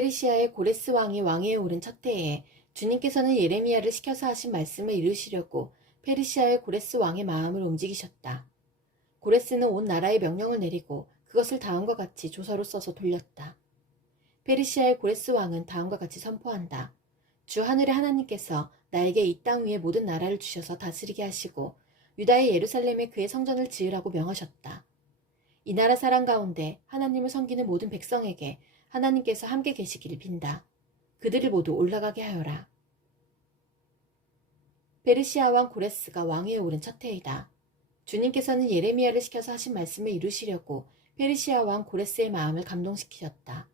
페르시아의 고레스 왕이 왕위에 오른 첫 해에 주님께서는 예레미야를 시켜서 하신 말씀을 이루시려고 페르시아의 고레스 왕의 마음을 움직이셨다. 고레스는 온 나라에 명령을 내리고 그것을 다음과 같이 조서로 써서 돌렸다. 페르시아의 고레스 왕은 다음과 같이 선포한다. 주 하늘의 하나님께서 나에게 이 땅 위의 모든 나라를 주셔서 다스리게 하시고 유다의 예루살렘에 그의 성전을 지으라고 명하셨다. 이 나라 사람 가운데 하나님을 섬기는 모든 백성에게 하나님께서 함께 계시기를 빈다. 그들을 모두 올라가게 하여라. 페르시아 왕 고레스가 왕위에 오른 첫 해이다. 주님께서는 예레미야를 시켜서 하신 말씀을 이루시려고 페르시아 왕 고레스의 마음을 감동시키셨다.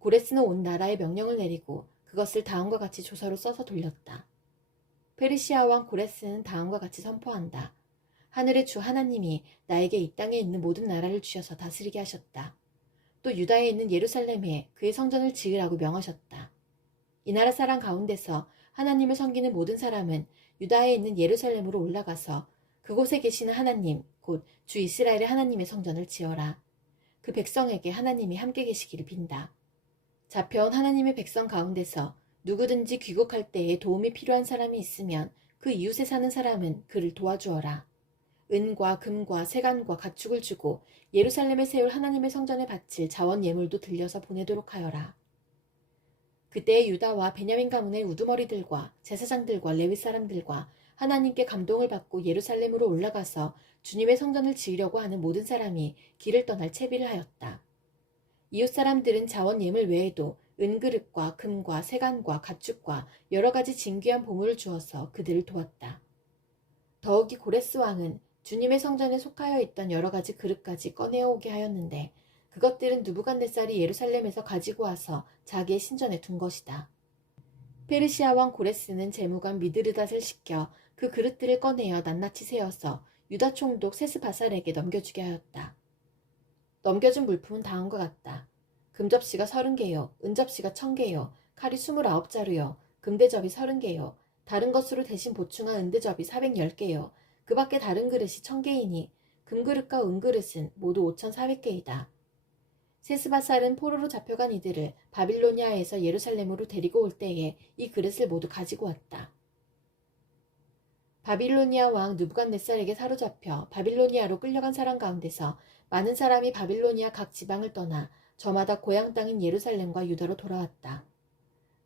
고레스는 온 나라에 명령을 내리고 그것을 다음과 같이 조서로 써서 돌렸다. 페르시아 왕 고레스는 다음과 같이 선포한다. 하늘의 주 하나님이 나에게 이 땅에 있는 모든 나라를 주셔서 다스리게 하셨다. 또 유다에 있는 예루살렘에 그의 성전을 지으라고 명하셨다. 이 나라 사람 가운데서 하나님을 섬기는 모든 사람은 유다에 있는 예루살렘으로 올라가서 그곳에 계시는 하나님, 곧 주 이스라엘의 하나님의 성전을 지어라. 그 백성에게 하나님이 함께 계시기를 빈다. 잡혀온 하나님의 백성 가운데서 누구든지 귀국할 때에 도움이 필요한 사람이 있으면 그 이웃에 사는 사람은 그를 도와주어라. 은과 금과 세간과 가축을 주고 예루살렘에 세울 하나님의 성전에 바칠 자원 예물도 들려서 보내도록 하여라. 그때의 유다와 베냐민 가문의 우두머리들과 제사장들과 레위 사람들과 하나님께 감동을 받고 예루살렘으로 올라가서 주님의 성전을 지으려고 하는 모든 사람이 길을 떠날 채비를 하였다. 이웃 사람들은 자원 예물 외에도 은그릇과 금과 세간과 가축과 여러 가지 진귀한 보물을 주어서 그들을 도왔다. 더욱이 고레스 왕은 주님의 성전에 속하여 있던 여러 가지 그릇까지 꺼내오게 하였는데 그것들은 느부갓네살이 예루살렘에서 가지고 와서 자기의 신전에 둔 것이다. 페르시아 왕 고레스는 재무관 미드르닷을 시켜 그 그릇들을 꺼내어 낱낱이 세어서 유다 총독 세스바살에게 넘겨주게 하였다. 넘겨준 물품은 다음과 같다. 금접시가 30개요, 은접시가 1000개요, 칼이 29자루요, 금대접이 30개요, 다른 것으로 대신 보충한 은대접이 410개요, 그 밖에 다른 그릇이 1000개이니 금그릇과 은그릇은 모두 5400개이다. 세스바살은 포로로 잡혀간 이들을 바빌로니아에서 예루살렘으로 데리고 올 때에 이 그릇을 모두 가지고 왔다. 바빌로니아 왕 느부갓네살에게 사로잡혀 바빌로니아로 끌려간 사람 가운데서 많은 사람이 바빌로니아 각 지방을 떠나 저마다 고향 땅인 예루살렘과 유다로 돌아왔다.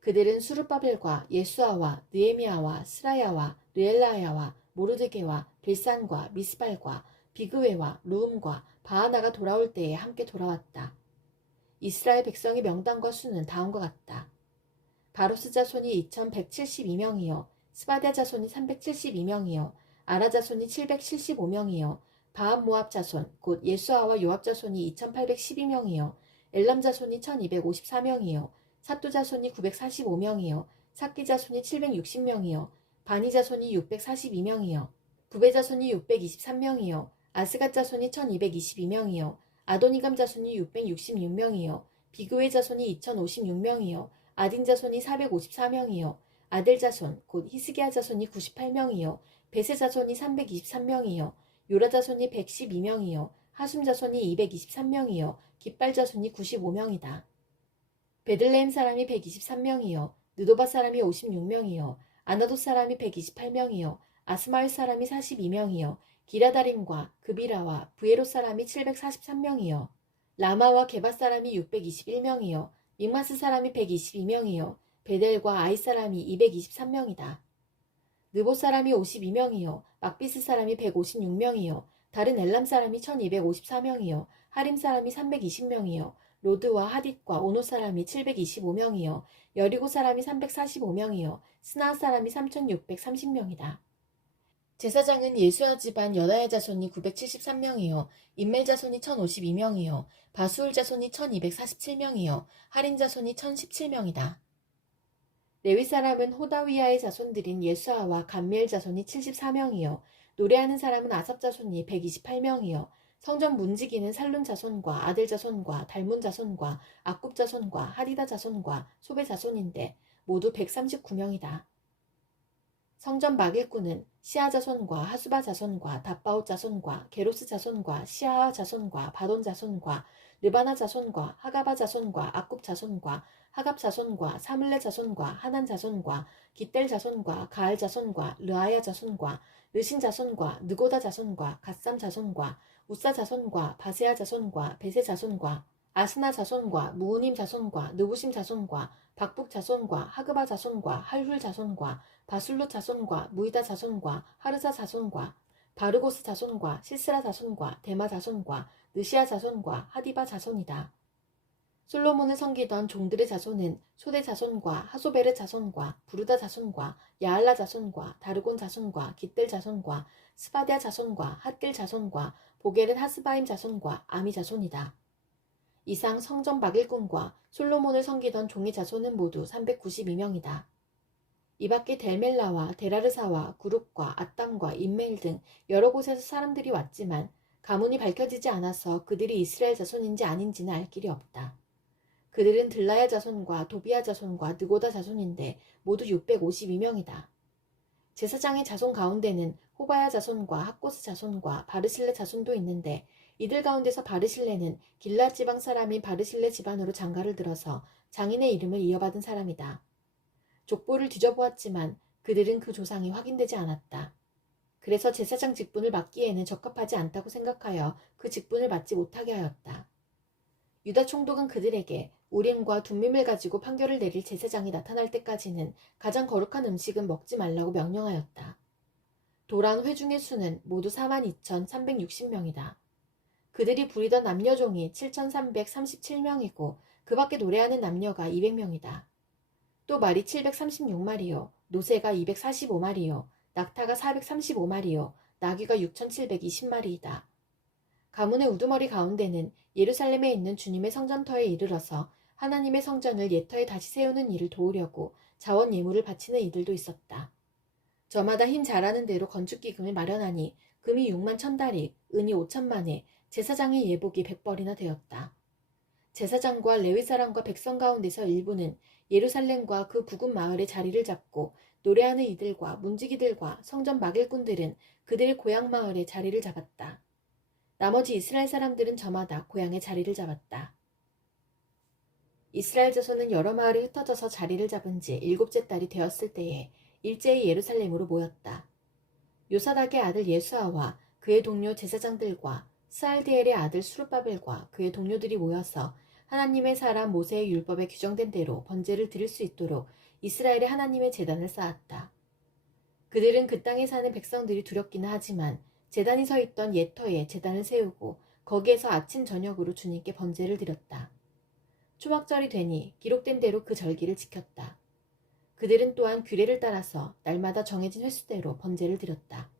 그들은 수르바벨과 예수아와 느헤미야와 스라야와 르엘라야와 모르드게와 빌산과 미스발과 비그웨와 루음과 바하나가 돌아올 때에 함께 돌아왔다. 이스라엘 백성의 명단과 수는 다음과 같다. 바로스 자손이 2172명이요 스바랴 자손이 372명이요 아라 자손이 775명이요 바암 모압 자손 곧 예수아와 요압 자손이 2812명이요 엘람 자손이 1254명이요 사뚜 자손이 945명이요 삭기 자손이 760명이요 바니 자손이 642명이요 부베 자손이 623명이요 아스갓 자손이 1222명이요 아도니감 자손이 666명이요 비그웨 자손이 2056명이요 아딘 자손이 454명이요 아델 자손 곧 히스기야 자손이 98명이요 베세 자손이 323명이요 요라 자손이 112명이요 하숨 자손이 223명이요 깃발 자손이 95명이다. 베들레헴 사람이 123명이요 느도바 사람이 56명이요 아나돗 사람이 128명이요 아스마엘 사람이 42명이요 기라다림과 그비라와 부에롯 사람이 743명이요 라마와 게바 사람이 621명이요 믹마스 사람이 122명이요 베델과 아이 사람이 223명이다. 느보 사람이 52명이요 막비스 사람이 156명이요 다른 엘람 사람이 1254명이요 하림 사람이 320명이요 로드와 하딧과 오노 사람이 725명이요 여리고 사람이 345명이요 스나 사람이 3630명이다. 제사장은 예수아 집안 여다야 자손이 973명이요 인멜 자손이 1052명이요 바수울 자손이 1247명이요 하린 자손이 1017명이다. 레위 사람은 호다위야의 자손들인 예수아와 감미엘 자손이 74명이요 노래하는 사람은 아삽 자손이 128명이요 성전 문지기는 살룬 자손과 아들 자손과 달문 자손과 악굽 자손과 하디다 자손과 소베 자손인데 모두 139명이다. 성전 막일꾼은 시아 자손과 하수바 자손과 답바옷 자손과 게로스 자손과 시아하 자손과 바돈 자손과 르바나 자손과 하가바 자손과 악굽 자손과 하갑 자손과 사물레 자손과 하난 자손과 깃델 자손과 가알 자손과 르아야 자손과 르신 자손과 느고다 자손과 갓삼 자손과 우사 자손과 바세아 자손과 베세 자손과 아스나 자손과 무우님 자손과 느부심 자손과 박북 자손과 하그바 자손과 할훌 자손과 바술루 자손과 무이다 자손과 하르사 자손과 바르고스 자손과 시스라 자손과 데마 자손과 느시아 자손과 하디바 자손이다. 솔로몬을 섬기던 종들의 자손은 소대 자손과 하소베르 자손과 부르다 자손과 야알라 자손과 다르곤 자손과 깃델 자손과 스바디아 자손과 핫길 자손과 보게렛 하스바임 자손과 아미 자손이다. 이상 성전 막일꾼과 솔로몬을 섬기던 종의 자손은 모두 392명이다. 이 밖에 델멜라와 데라르사와 구룹과 아담과 인메일 등 여러 곳에서 사람들이 왔지만 가문이 밝혀지지 않아서 그들이 이스라엘 자손인지 아닌지는 알 길이 없다. 그들은 들라야 자손과 도비야 자손과 느고다 자손인데 모두 652명이다. 제사장의 자손 가운데는 호바야 자손과 학고스 자손과 바르실레 자손도 있는데 이들 가운데서 바르실레는 길앗 지방 사람인 바르실레 집안으로 장가를 들어서 장인의 이름을 이어받은 사람이다. 족보를 뒤져보았지만 그들은 그 조상이 확인되지 않았다. 그래서 제사장 직분을 맡기에는 적합하지 않다고 생각하여 그 직분을 맡지 못하게 하였다. 유다 총독은 그들에게 우림과 둠밈을 가지고 판결을 내릴 제사장이 나타날 때까지는 가장 거룩한 음식은 먹지 말라고 명령하였다. 도란 회중의 수는 모두 42,360명이다. 그들이 부리던 남녀종이 7,337명이고 그 밖에 노래하는 남녀가 200명이다. 또 말이 736마리요, 노새가 245마리요, 낙타가 435마리요, 나귀가 6,720마리이다. 가문의 우두머리 가운데는 예루살렘에 있는 주님의 성전터에 이르러서 하나님의 성전을 옛터에 다시 세우는 일을 도우려고 자원 예물을 바치는 이들도 있었다. 저마다 힘 잘하는 대로 건축기금을 마련하니 금이 6만 1,000다리, 은이 5천만에 제사장의 예복이 100벌이나 되었다. 제사장과 레위 사람과 백성 가운데서 일부는 예루살렘과 그 부근 마을에 자리를 잡고 노래하는 이들과 문지기들과 성전 막일꾼들은 그들의 고향 마을에 자리를 잡았다. 나머지 이스라엘 사람들은 저마다 고향에 자리를 잡았다. 이스라엘 자손은 여러 마을에 흩어져서 자리를 잡은 지 7째 달이 되었을 때에 일제히 예루살렘으로 모였다. 요사닥의 아들 예수아와 그의 동료 제사장들과 스알디엘의 아들 수르바벨과 그의 동료들이 모여서 하나님의 사람 모세의 율법에 규정된 대로 번제를 드릴 수 있도록 이스라엘의 하나님의 제단을 쌓았다. 그들은 그 땅에 사는 백성들이 두렵기는 하지만 제단이 서 있던 옛터에 제단을 세우고 거기에서 아침 저녁으로 주님께 번제를 드렸다. 초막절이 되니 기록된 대로 그 절기를 지켰다. 그들은 또한 규례를 따라서 날마다 정해진 횟수대로 번제를 드렸다.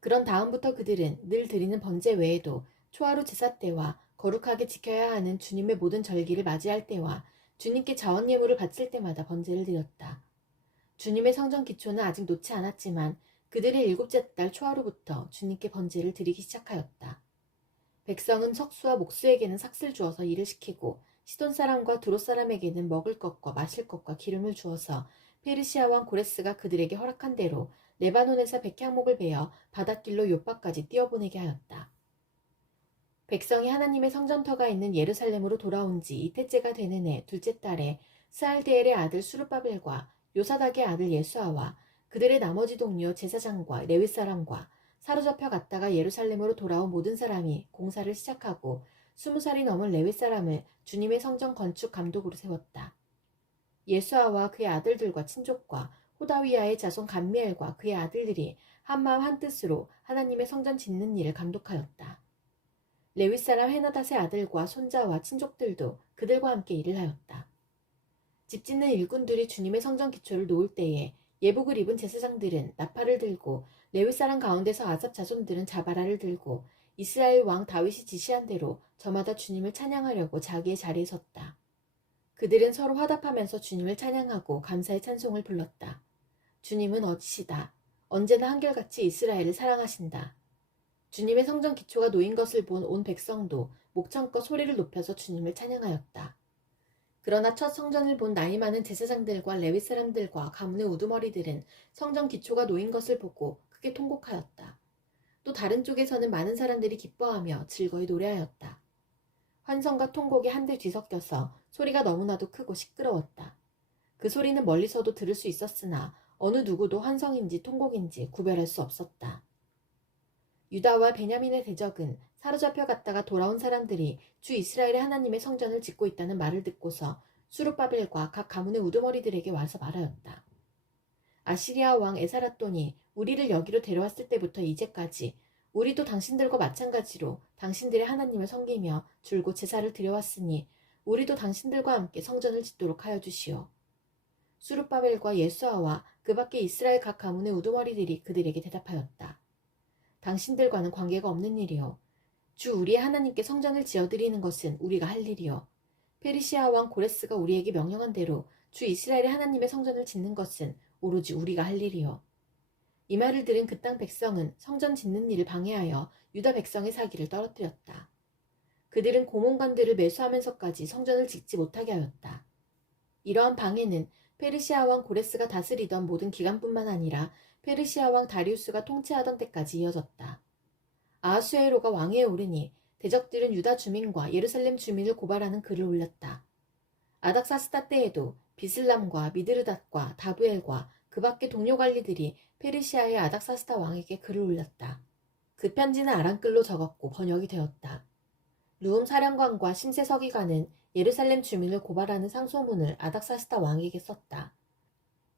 그런 다음부터 그들은 늘 드리는 번제 외에도 초하루 제사 때와 거룩하게 지켜야 하는 주님의 모든 절기를 맞이할 때와 주님께 자원 예물을 바칠 때마다 번제를 드렸다. 주님의 성전 기초는 아직 놓지 않았지만 그들의 7째 달 초하루부터 주님께 번제를 드리기 시작하였다. 백성은 석수와 목수에게는 삭슬 주어서 일을 시키고 시돈 사람과 두롯 사람에게는 먹을 것과 마실 것과 기름을 주어서 페르시아 왕 고레스가 그들에게 허락한 대로 레바논에서 백향목을 베어 바닷길로 요바까지 띄어보내게 하였다. 백성이 하나님의 성전터가 있는 예루살렘으로 돌아온 지 이태째가 되는 해 둘째 달에 스알디엘의 아들 수르바벨과 요사닥의 아들 예수아와 그들의 나머지 동료 제사장과 레위 사람과 사로잡혀 갔다가 예루살렘으로 돌아온 모든 사람이 공사를 시작하고 20살이 넘은 레위 사람을 주님의 성전 건축 감독으로 세웠다. 예수아와 그의 아들들과 친족과 호다위야의 자손 감미엘과 그의 아들들이 한마음 한뜻으로 하나님의 성전 짓는 일을 감독하였다. 레위 사람 헤나닷의 아들과 손자와 친족들도 그들과 함께 일을 하였다. 집 짓는 일꾼들이 주님의 성전 기초를 놓을 때에 예복을 입은 제사장들은 나팔을 들고 레위 사람 가운데서 아삽 자손들은 자바라를 들고 이스라엘 왕 다윗이 지시한 대로 저마다 주님을 찬양하려고 자기의 자리에 섰다. 그들은 서로 화답하면서 주님을 찬양하고 감사의 찬송을 불렀다. 주님은 어디시다. 언제나 한결같이 이스라엘을 사랑하신다. 주님의 성전 기초가 놓인 것을 본 온 백성도 목청껏 소리를 높여서 주님을 찬양하였다. 그러나 첫 성전을 본 나이 많은 제사장들과 레위 사람들과 가문의 우두머리들은 성전 기초가 놓인 것을 보고 크게 통곡하였다. 또 다른 쪽에서는 많은 사람들이 기뻐하며 즐거이 노래하였다. 환성과 통곡이 한데 뒤섞여서 소리가 너무나도 크고 시끄러웠다. 그 소리는 멀리서도 들을 수 있었으나 어느 누구도 환성인지 통곡인지 구별할 수 없었다. 유다와 베냐민의 대적은 사로잡혀 갔다가 돌아온 사람들이 주 이스라엘의 하나님의 성전을 짓고 있다는 말을 듣고서 수룹바벨과 각 가문의 우두머리들에게 와서 말하였다. 아시리아 왕 에사라돈이 우리를 여기로 데려왔을 때부터 이제까지 우리도 당신들과 마찬가지로 당신들의 하나님을 섬기며 줄곧 제사를 드려왔으니 우리도 당신들과 함께 성전을 짓도록 하여 주시오. 수룹바벨과 예수아와 그 밖에 이스라엘 각 가문의 우두머리들이 그들에게 대답하였다. 당신들과는 관계가 없는 일이요. 주 우리의 하나님께 성전을 지어드리는 것은 우리가 할 일이요. 페르시아 왕 고레스가 우리에게 명령한 대로 주 이스라엘의 하나님의 성전을 짓는 것은 오로지 우리가 할 일이요. 이 말을 들은 그 땅 백성은 성전 짓는 일을 방해하여 유다 백성의 사기를 떨어뜨렸다. 그들은 고문관들을 매수하면서까지 성전을 짓지 못하게 하였다. 이러한 방해는 페르시아 왕 고레스가 다스리던 모든 기간뿐만 아니라 페르시아 왕 다리우스가 통치하던 때까지 이어졌다. 아하수에로가 왕위에 오르니 대적들은 유다 주민과 예루살렘 주민을 고발하는 글을 올렸다. 아닥사스다 때에도 비슬람과 미드르닷과 다부엘과 그 밖의 동료 관리들이 페르시아의 아닥사스다 왕에게 글을 올렸다. 그 편지는 아람글로 적었고 번역이 되었다. 루움 사령관과 심세 서기관은 예루살렘 주민을 고발하는 상소문을 아닥사스다 왕에게 썼다.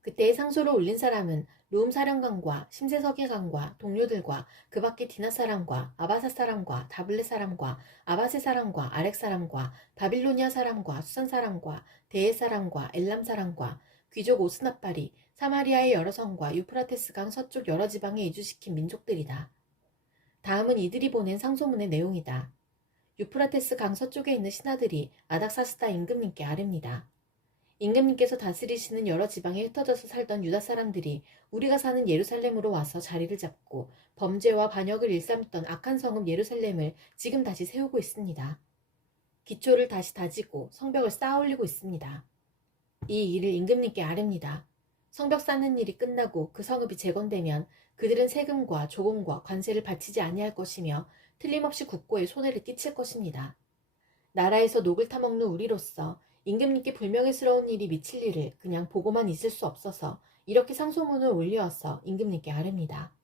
그때의 상소를 올린 사람은 루움 사령관과 심세 서기관과 동료들과 그 밖의 디나 사람과 아바사 사람과 다블레 사람과 아바세 사람과 아렉 사람과 바빌로니아 사람과 수산 사람과 데에 사람과 엘람 사람과 귀족 오스나빨이 사마리아의 여러 성과 유프라테스 강 서쪽 여러 지방에 이주시킨 민족들이다. 다음은 이들이 보낸 상소문의 내용이다. 유프라테스 강 서쪽에 있는 신하들이 아닥사스다 임금님께 아뢰니다. 임금님께서 다스리시는 여러 지방에 흩어져서 살던 유다 사람들이 우리가 사는 예루살렘으로 와서 자리를 잡고 범죄와 반역을 일삼던 악한 성읍 예루살렘을 지금 다시 세우고 있습니다. 기초를 다시 다지고 성벽을 쌓아 올리고 있습니다. 이 일을 임금님께 아뢰니다. 성벽 쌓는 일이 끝나고 그 성읍이 재건되면 그들은 세금과 조공과 관세를 바치지 아니할 것이며 틀림없이 국고에 손해를 끼칠 것입니다. 나라에서 녹을 타먹는 우리로서 임금님께 불명예스러운 일이 미칠 일을 그냥 보고만 있을 수 없어서 이렇게 상소문을 올려와서 임금님께 아뢰니다.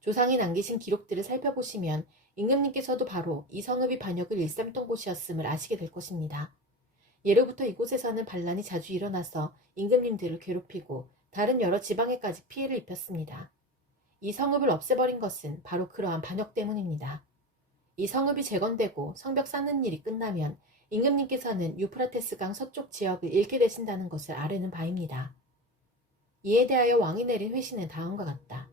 조상이 남기신 기록들을 살펴보시면 임금님께서도 바로 이 성읍이 반역을 일삼던 곳이었음을 아시게 될 것입니다. 예로부터 이곳에서는 반란이 자주 일어나서 임금님들을 괴롭히고 다른 여러 지방에까지 피해를 입혔습니다. 이 성읍을 없애버린 것은 바로 그러한 반역 때문입니다. 이 성읍이 재건되고 성벽 쌓는 일이 끝나면 임금님께서는 유프라테스 강 서쪽 지역을 잃게 되신다는 것을 아뢰는 바입니다. 이에 대하여 왕이 내린 회신은 다음과 같다.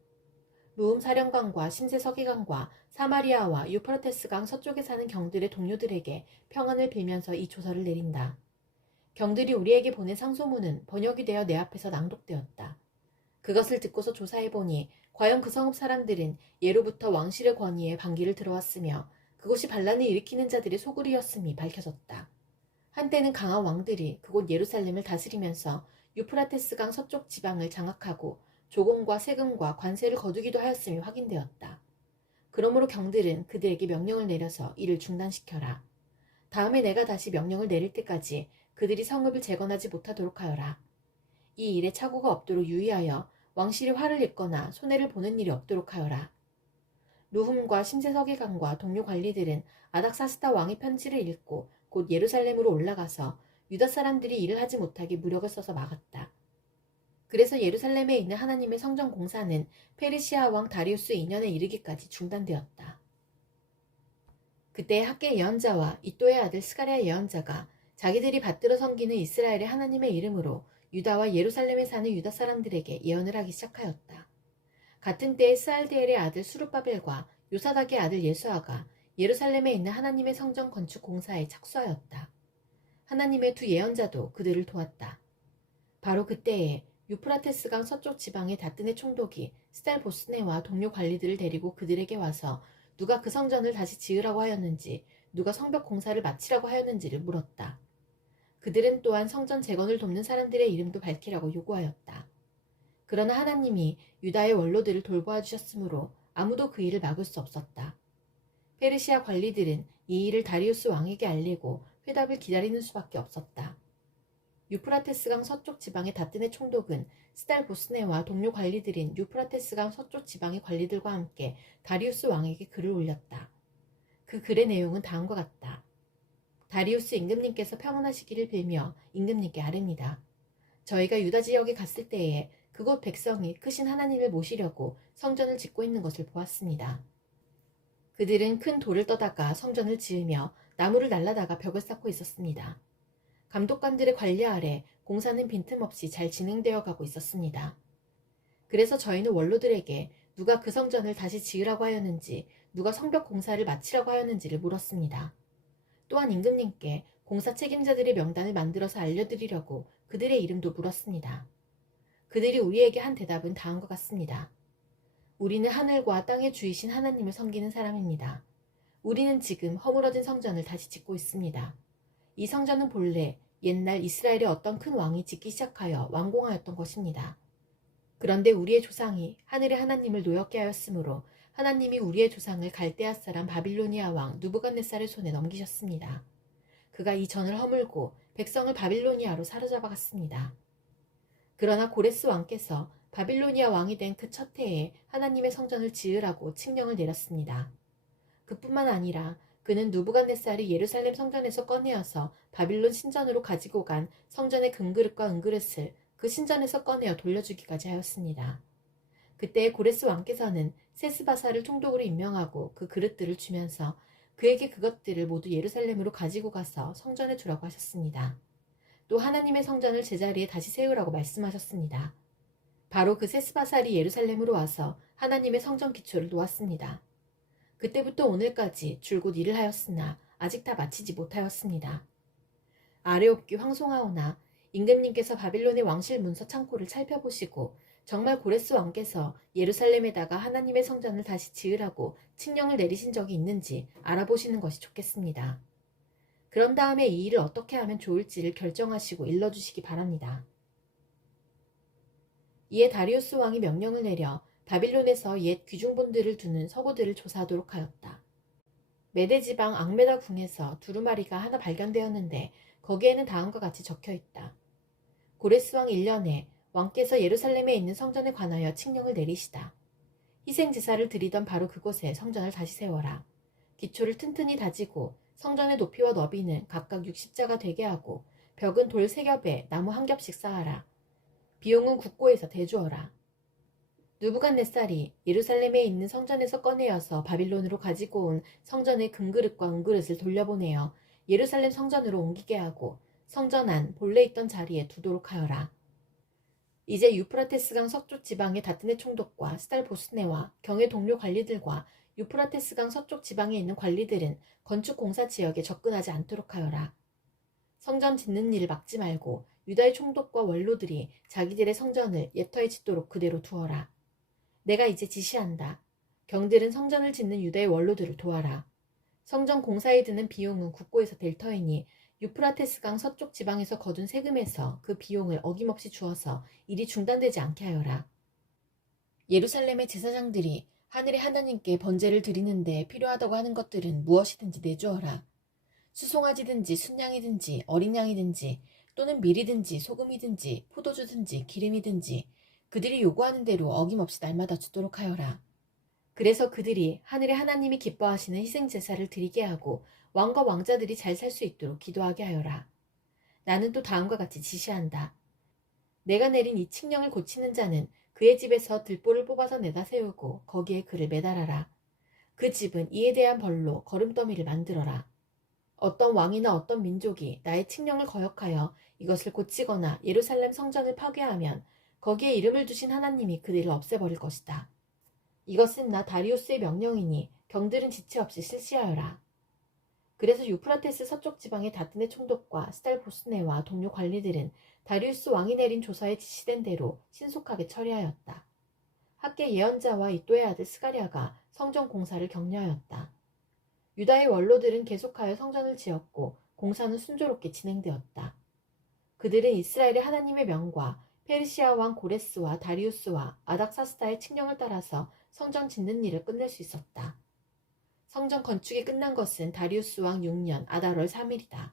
루움 사령관과 심세 서기관과 사마리아와 유프라테스 강 서쪽에 사는 경들의 동료들에게 평안을 빌면서 이 조서를 내린다. 경들이 우리에게 보낸 상소문은 번역이 되어 내 앞에서 낭독되었다. 그것을 듣고서 조사해보니 과연 그 성읍 사람들은 예로부터 왕실의 권위에 반기를 들어왔으며 그곳이 반란을 일으키는 자들의 소굴이었음이 밝혀졌다. 한때는 강한 왕들이 그곳 예루살렘을 다스리면서 유프라테스 강 서쪽 지방을 장악하고 조공과 세금과 관세를 거두기도 하였음이 확인되었다. 그러므로 경들은 그들에게 명령을 내려서 이를 중단시켜라. 다음에 내가 다시 명령을 내릴 때까지 그들이 성읍을 재건하지 못하도록 하여라. 이 일에 착오가 없도록 유의하여 왕실이 화를 입거나 손해를 보는 일이 없도록 하여라. 루훔과 심세 서기관과 동료 관리들은 아닥사스다 왕의 편지를 읽고 곧 예루살렘으로 올라가서 유다 사람들이 일을 하지 못하게 무력을 써서 막았다. 그래서 예루살렘에 있는 하나님의 성전 공사는 페르시아 왕 다리우스 2년에 이르기까지 중단되었다. 그때 학계 예언자와 이또의 아들 스가랴 예언자가 자기들이 받들어 섬기는 이스라엘의 하나님의 이름으로 유다와 예루살렘에 사는 유다 사람들에게 예언을 하기 시작하였다. 같은 때에 스알디엘의 아들 수룹바벨과 요사닥의 아들 예수아가 예루살렘에 있는 하나님의 성전 건축 공사에 착수하였다. 하나님의 두 예언자도 그들을 도왔다. 바로 그때에 유프라테스강 서쪽 지방의 다뜨네 총독이 스달보스네와 동료 관리들을 데리고 그들에게 와서 누가 그 성전을 다시 지으라고 하였는지, 누가 성벽 공사를 마치라고 하였는지를 물었다. 그들은 또한 성전 재건을 돕는 사람들의 이름도 밝히라고 요구하였다. 그러나 하나님이 유다의 원로들을 돌보아 주셨으므로 아무도 그 일을 막을 수 없었다. 페르시아 관리들은 이 일을 다리우스 왕에게 알리고 회답을 기다리는 수밖에 없었다. 유프라테스강 서쪽 지방의 다뜨네 총독은 스달 보스네와 동료 관리들인 유프라테스강 서쪽 지방의 관리들과 함께 다리우스 왕에게 글을 올렸다. 그 글의 내용은 다음과 같다. 다리우스 임금님께서 평안하시기를 빌며 임금님께 아뢰니다. 저희가 유다 지역에 갔을 때에 그곳 백성이 크신 하나님을 모시려고 성전을 짓고 있는 것을 보았습니다. 그들은 큰 돌을 떠다가 성전을 지으며 나무를 날라다가 벽을 쌓고 있었습니다. 감독관들의 관리 아래 공사는 빈틈없이 잘 진행되어 가고 있었습니다. 그래서 저희는 원로들에게 누가 그 성전을 다시 지으라고 하였는지, 누가 성벽 공사를 마치라고 하였는지를 물었습니다. 또한 임금님께 공사 책임자들의 명단을 만들어서 알려드리려고 그들의 이름도 물었습니다. 그들이 우리에게 한 대답은 다음과 같습니다. 우리는 하늘과 땅의 주이신 하나님을 섬기는 사람입니다. 우리는 지금 허물어진 성전을 다시 짓고 있습니다. 이 성전은 본래 옛날 이스라엘의 어떤 큰 왕이 짓기 시작하여 완공하였던 것입니다. 그런데 우리의 조상이 하늘의 하나님을 노엽게 하였으므로 하나님이 우리의 조상을 갈대아 사람 바빌로니아 왕 느부갓네살의 손에 넘기셨습니다. 그가 이 전을 허물고 백성을 바빌로니아로 사로잡아 갔습니다. 그러나 고레스 왕께서 바빌로니아 왕이 된 그 첫 해에 하나님의 성전을 지으라고 칙령을 내렸습니다. 그뿐만 아니라 그는 느부갓네살이 예루살렘 성전에서 꺼내어서 바빌론 신전으로 가지고 간 성전의 금그릇과 은그릇을 그 신전에서 꺼내어 돌려주기까지 하였습니다. 그때 고레스 왕께서는 세스바사를 총독으로 임명하고 그 그릇들을 주면서 그에게 그것들을 모두 예루살렘으로 가지고 가서 성전에 두라고 하셨습니다. 또 하나님의 성전을 제자리에 다시 세우라고 말씀하셨습니다. 바로 그 세스바살이 예루살렘으로 와서 하나님의 성전 기초를 놓았습니다. 그때부터 오늘까지 줄곧 일을 하였으나 아직 다 마치지 못하였습니다. 아레옵기 황송하오나 임금님께서 바빌론의 왕실 문서 창고를 살펴보시고 정말 고레스 왕께서 예루살렘에다가 하나님의 성전을 다시 지으라고 칙령을 내리신 적이 있는지 알아보시는 것이 좋겠습니다. 그런 다음에 이 일을 어떻게 하면 좋을지를 결정하시고 일러주시기 바랍니다. 이에 다리우스 왕이 명령을 내려 바빌론에서 옛 귀중본들을 두는 서고들을 조사하도록 하였다. 메데 지방 앙메다 궁에서 두루마리가 하나 발견되었는데 거기에는 다음과 같이 적혀있다. 고레스 왕 1년에 왕께서 예루살렘에 있는 성전에 관하여 칙령을 내리시다. 희생제사를 드리던 바로 그곳에 성전을 다시 세워라. 기초를 튼튼히 다지고 성전의 높이와 너비는 각각 60자가 되게 하고 벽은 돌 3겹에 나무 1겹씩 쌓아라. 비용은 국고에서 대주어라. 느부갓네살이 예루살렘에 있는 성전에서 꺼내어서 바빌론으로 가지고 온 성전의 금그릇과 은그릇을 돌려보내어 예루살렘 성전으로 옮기게 하고 성전 안 본래 있던 자리에 두도록 하여라. 이제 유프라테스강 서쪽 지방의 다트네 총독과 스달 보스네와 경의 동료 관리들과 유프라테스강 서쪽 지방에 있는 관리들은 건축 공사 지역에 접근하지 않도록 하여라. 성전 짓는 일을 막지 말고 유다의 총독과 원로들이 자기들의 성전을 옛터에 짓도록 그대로 두어라. 내가 이제 지시한다. 경들은 성전을 짓는 유다의 원로들을 도와라. 성전 공사에 드는 비용은 국고에서 될 터이니 유프라테스강 서쪽 지방에서 거둔 세금에서 그 비용을 어김없이 주어서 일이 중단되지 않게 하여라. 예루살렘의 제사장들이 하늘의 하나님께 번제를 드리는데 필요하다고 하는 것들은 무엇이든지 내주어라. 수송아지든지 순양이든지 어린 양이든지 또는 밀이든지 소금이든지 포도주든지 기름이든지 그들이 요구하는 대로 어김없이 날마다 주도록 하여라. 그래서 그들이 하늘의 하나님이 기뻐하시는 희생제사를 드리게 하고 왕과 왕자들이 잘 살 수 있도록 기도하게 하여라. 나는 또 다음과 같이 지시한다. 내가 내린 이 칙령을 고치는 자는 그의 집에서 들보를 뽑아서 내다 세우고 거기에 그를 매달아라. 그 집은 이에 대한 벌로 거름더미를 만들어라. 어떤 왕이나 어떤 민족이 나의 칙령을 거역하여 이것을 고치거나 예루살렘 성전을 파괴하면 거기에 이름을 두신 하나님이 그들을 없애버릴 것이다. 이것은 나 다리우스의 명령이니 경들은 지체 없이 실시하여라. 그래서 유프라테스 서쪽 지방의 다트네 총독과 스달 보스네와 동료 관리들은 다리우스 왕이 내린 조서에 지시된 대로 신속하게 처리하였다. 학계 예언자와 이또의 아들 스가랴가 성전 공사를 격려하였다. 유다의 원로들은 계속하여 성전을 지었고 공사는 순조롭게 진행되었다. 그들은 이스라엘의 하나님의 명과 페르시아 왕 고레스와 다리우스와 아닥사스다의 칙령을 따라서 성전 짓는 일을 끝낼 수 있었다. 성전 건축이 끝난 것은 다리우스 왕 6년 아달월 3일이다.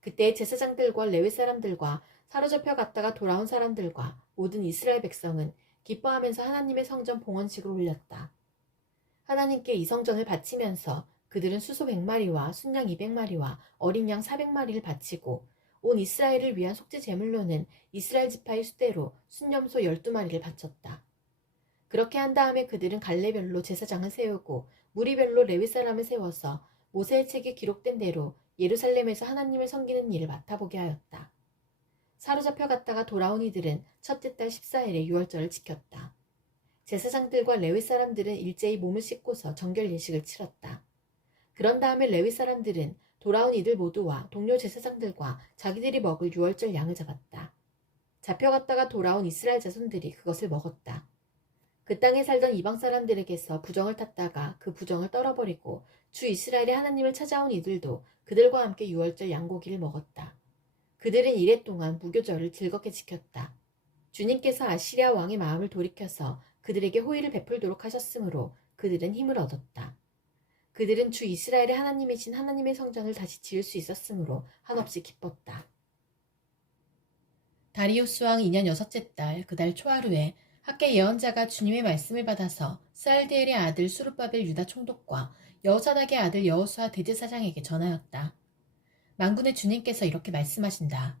그때 제사장들과 레위 사람들과 사로잡혀 갔다가 돌아온 사람들과 모든 이스라엘 백성은 기뻐하면서 하나님의 성전 봉헌식을 올렸다. 하나님께 이 성전을 바치면서 그들은 수소 100마리와 순양 200마리와 어린 양 400마리를 바치고 온 이스라엘을 위한 속죄 제물로는 이스라엘 지파의 수대로 순염소 12마리를 바쳤다. 그렇게 한 다음에 그들은 갈래별로 제사장을 세우고 무리별로 레위 사람을 세워서 모세의 책에 기록된 대로 예루살렘에서 하나님을 섬기는 일을 맡아보게 하였다. 사로잡혀 갔다가 돌아온 이들은 첫째 달 14일에 유월절을 지켰다. 제사장들과 레위 사람들은 일제히 몸을 씻고서 정결 예식을 치렀다. 그런 다음에 레위 사람들은 돌아온 이들 모두와 동료 제사장들과 자기들이 먹을 유월절 양을 잡았다. 잡혀갔다가 돌아온 이스라엘 자손들이 그것을 먹었다. 그 땅에 살던 이방 사람들에게서 부정을 탔다가 그 부정을 떨어버리고 주 이스라엘의 하나님을 찾아온 이들도 그들과 함께 유월절 양고기를 먹었다. 그들은 이래 동안 무교절을 즐겁게 지켰다. 주님께서 아시리아 왕의 마음을 돌이켜서 그들에게 호의를 베풀도록 하셨으므로 그들은 힘을 얻었다. 그들은 주 이스라엘의 하나님이신 하나님의 성전을 다시 지을 수 있었으므로 한없이 기뻤다. 다리우스 왕 2년 6째 달 그 달 초하루에 학계 예언자가 주님의 말씀을 받아서 스알디엘의 아들 수룹바벨 유다 총독과 여호사닥의 아들 여호수아 대제사장에게 전하였다. 만군의 주님께서 이렇게 말씀하신다.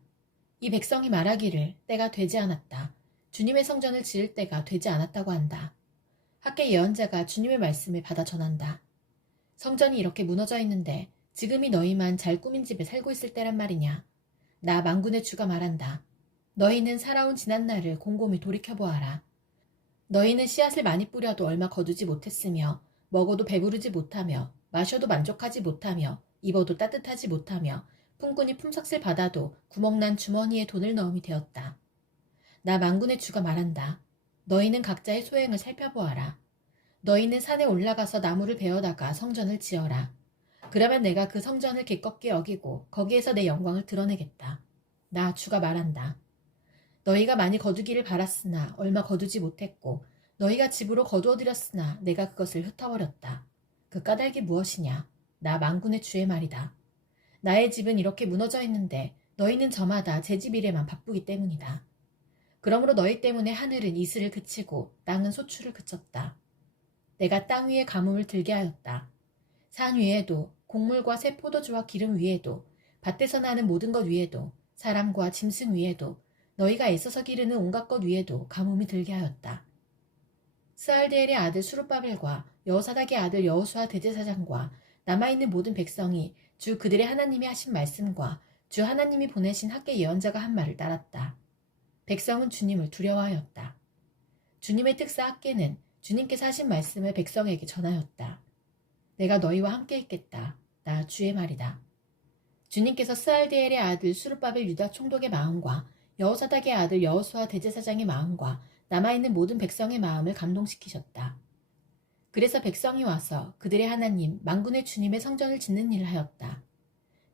이 백성이 말하기를 때가 되지 않았다. 주님의 성전을 지을 때가 되지 않았다고 한다. 학계 예언자가 주님의 말씀을 받아 전한다. 성전이 이렇게 무너져 있는데 지금이 너희만 잘 꾸민 집에 살고 있을 때란 말이냐. 나 만군의 주가 말한다. 너희는 살아온 지난날을 곰곰이 돌이켜보아라. 너희는 씨앗을 많이 뿌려도 얼마 거두지 못했으며 먹어도 배부르지 못하며 마셔도 만족하지 못하며 입어도 따뜻하지 못하며 품꾼이 품삯을 받아도 구멍난 주머니에 돈을 넣음이 되었다. 나 만군의 주가 말한다. 너희는 각자의 소행을 살펴보아라. 너희는 산에 올라가서 나무를 베어다가 성전을 지어라. 그러면 내가 그 성전을 기껍게 여기고 거기에서 내 영광을 드러내겠다. 나 주가 말한다. 너희가 많이 거두기를 바랐으나 얼마 거두지 못했고 너희가 집으로 거두어들였으나 내가 그것을 흩어버렸다. 그 까닭이 무엇이냐? 나 만군의 주의 말이다. 나의 집은 이렇게 무너져 있는데 너희는 저마다 제 집 일에만 바쁘기 때문이다. 그러므로 너희 때문에 하늘은 이슬을 그치고 땅은 소출을 그쳤다. 내가 땅 위에 가뭄을 들게 하였다. 산 위에도 곡물과 새 포도주와 기름 위에도 밭에서 나는 모든 것 위에도 사람과 짐승 위에도 너희가 애써서 기르는 온갖 것 위에도 가뭄이 들게 하였다. 스알디엘의 아들 수룹바벨과 여호사닥의 아들 여호수아 대제사장과 남아있는 모든 백성이 주 그들의 하나님이 하신 말씀과 주 하나님이 보내신 학계 예언자가 한 말을 따랐다. 백성은 주님을 두려워하였다. 주님의 특사 학계는 주님께서 하신 말씀을 백성에게 전하였다. 내가 너희와 함께 있겠다. 나 주의 말이다. 주님께서 스알디엘의 아들 수룹바벨 유다 총독의 마음과 여호사닥의 아들 여호수아 대제사장의 마음과 남아있는 모든 백성의 마음을 감동시키셨다. 그래서 백성이 와서 그들의 하나님 만군의 주님의 성전을 짓는 일을 하였다.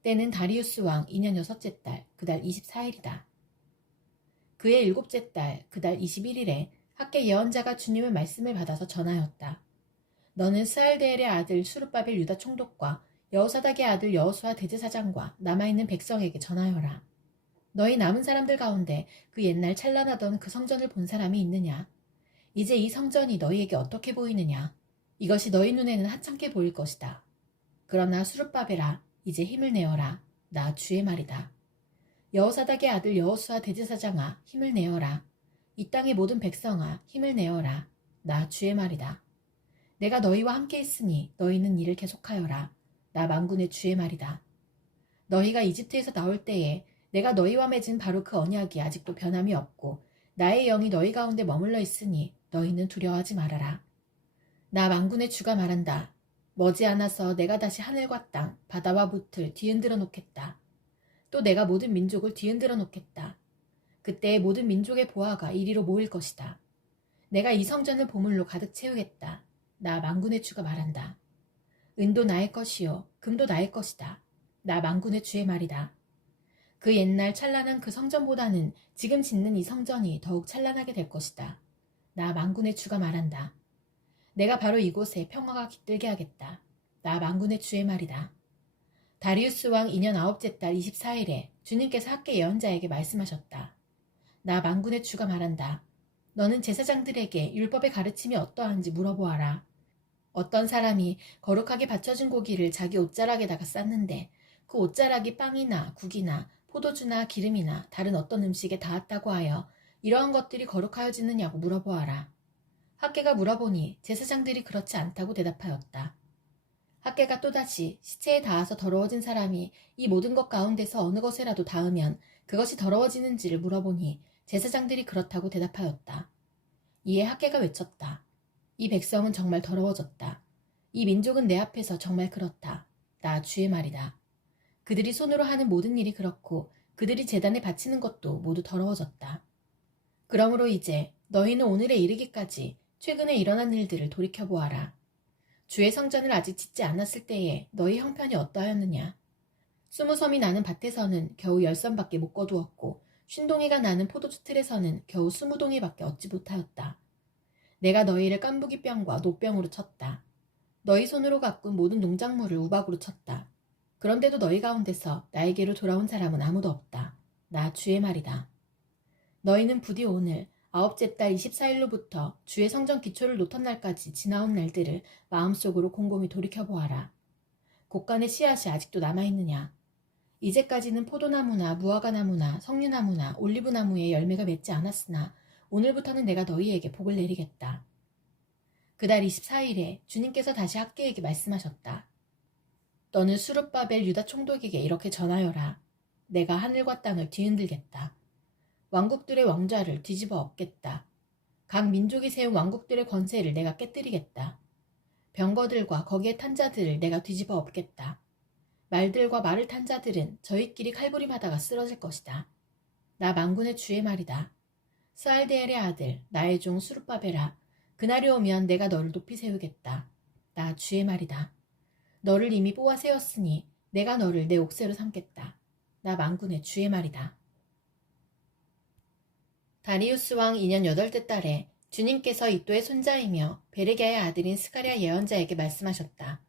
때는 다리우스 왕 2년 6째 달 그 달 24일이다. 그의 7째 달 그 달 21일에 학계 예언자가 주님의 말씀을 받아서 전하였다. 너는 스알디엘의 아들 수룹바벨 유다 총독과 여호사닥의 아들 여호수아 대제사장과 남아있는 백성에게 전하여라. 너희 남은 사람들 가운데 그 옛날 찬란하던 그 성전을 본 사람이 있느냐? 이제 이 성전이 너희에게 어떻게 보이느냐? 이것이 너희 눈에는 하찮게 보일 것이다. 그러나 수룹바벨아, 이제 힘을 내어라. 나 주의 말이다. 여호사닥의 아들 여호수아 대제사장아, 힘을 내어라. 이 땅의 모든 백성아, 힘을 내어라. 나 주의 말이다. 내가 너희와 함께 있으니 너희는 일을 계속하여라. 나 만군의 주의 말이다. 너희가 이집트에서 나올 때에 내가 너희와 맺은 바로 그 언약이 아직도 변함이 없고 나의 영이 너희 가운데 머물러 있으니 너희는 두려워하지 말아라. 나 만군의 주가 말한다. 머지않아서 내가 다시 하늘과 땅, 바다와 무틀 뒤흔들어 놓겠다. 또 내가 모든 민족을 뒤흔들어 놓겠다. 그때 모든 민족의 보화가 이리로 모일 것이다. 내가 이 성전을 보물로 가득 채우겠다. 나 만군의 주가 말한다. 은도 나의 것이요 금도 나의 것이다. 나 만군의 주의 말이다. 그 옛날 찬란한 그 성전보다는 지금 짓는 이 성전이 더욱 찬란하게 될 것이다. 나 만군의 주가 말한다. 내가 바로 이곳에 평화가 깃들게 하겠다. 나 만군의 주의 말이다. 다리우스 왕 2년 9째 달 24일에 주님께서 학계 예언자에게 말씀하셨다. 나 만군의 주가 말한다. 너는 제사장들에게 율법의 가르침이 어떠한지 물어보아라. 어떤 사람이 거룩하게 바쳐진 고기를 자기 옷자락에다가 쌌는데 그 옷자락이 빵이나 국이나 포도주나 기름이나 다른 어떤 음식에 닿았다고 하여 이러한 것들이 거룩하여지느냐고 물어보아라. 학계가 물어보니 제사장들이 그렇지 않다고 대답하였다. 학계가 또다시 시체에 닿아서 더러워진 사람이 이 모든 것 가운데서 어느 것에라도 닿으면 그것이 더러워지는지를 물어보니 제사장들이 그렇다고 대답하였다. 이에 학계가 외쳤다. 이 백성은 정말 더러워졌다. 이 민족은 내 앞에서 정말 그렇다. 나 주의 말이다. 그들이 손으로 하는 모든 일이 그렇고 그들이 제단에 바치는 것도 모두 더러워졌다. 그러므로 이제 너희는 오늘에 이르기까지 최근에 일어난 일들을 돌이켜보아라. 주의 성전을 아직 짓지 않았을 때에 너희 형편이 어떠하였느냐. 20섬이 나는 밭에서는 겨우 10섬밖에 못 거두었고 쉰동이가 나는 포도주 틀에서는 겨우 20동이밖에 얻지 못하였다. 내가 너희를 깐부기병과 노병으로 쳤다. 너희 손으로 가꾼 모든 농작물을 우박으로 쳤다. 그런데도 너희 가운데서 나에게로 돌아온 사람은 아무도 없다. 나 주의 말이다. 너희는 부디 오늘 9째 달 24일로부터 주의 성전 기초를 놓던 날까지 지나온 날들을 마음속으로 곰곰이 돌이켜보아라. 곳간의 씨앗이 아직도 남아있느냐. 이제까지는 포도나무나 무화과나무나 석류나무나 올리브나무에 열매가 맺지 않았으나 오늘부터는 내가 너희에게 복을 내리겠다. 그달 24일에 주님께서 다시 학계에게 말씀하셨다. 너는 수룹바벨 유다 총독에게 이렇게 전하여라. 내가 하늘과 땅을 뒤흔들겠다. 왕국들의 왕좌를 뒤집어 엎겠다. 각 민족이 세운 왕국들의 권세를 내가 깨뜨리겠다. 병거들과 거기에 탄 자들을 내가 뒤집어 엎겠다. 말들과 말을 탄 자들은 저희끼리 칼부림하다가 쓰러질 것이다. 나 만군의 주의 말이다. 스알데엘의 아들 나의 종 수룹바벨아, 그날이 오면 내가 너를 높이 세우겠다. 나 주의 말이다. 너를 이미 뽑아 세웠으니 내가 너를 내 옥새로 삼겠다. 나 만군의 주의 말이다. 다리우스 왕 2년 8째 달에 주님께서 이또의 손자이며 베레기야의 아들인 스가랴 예언자에게 말씀하셨다.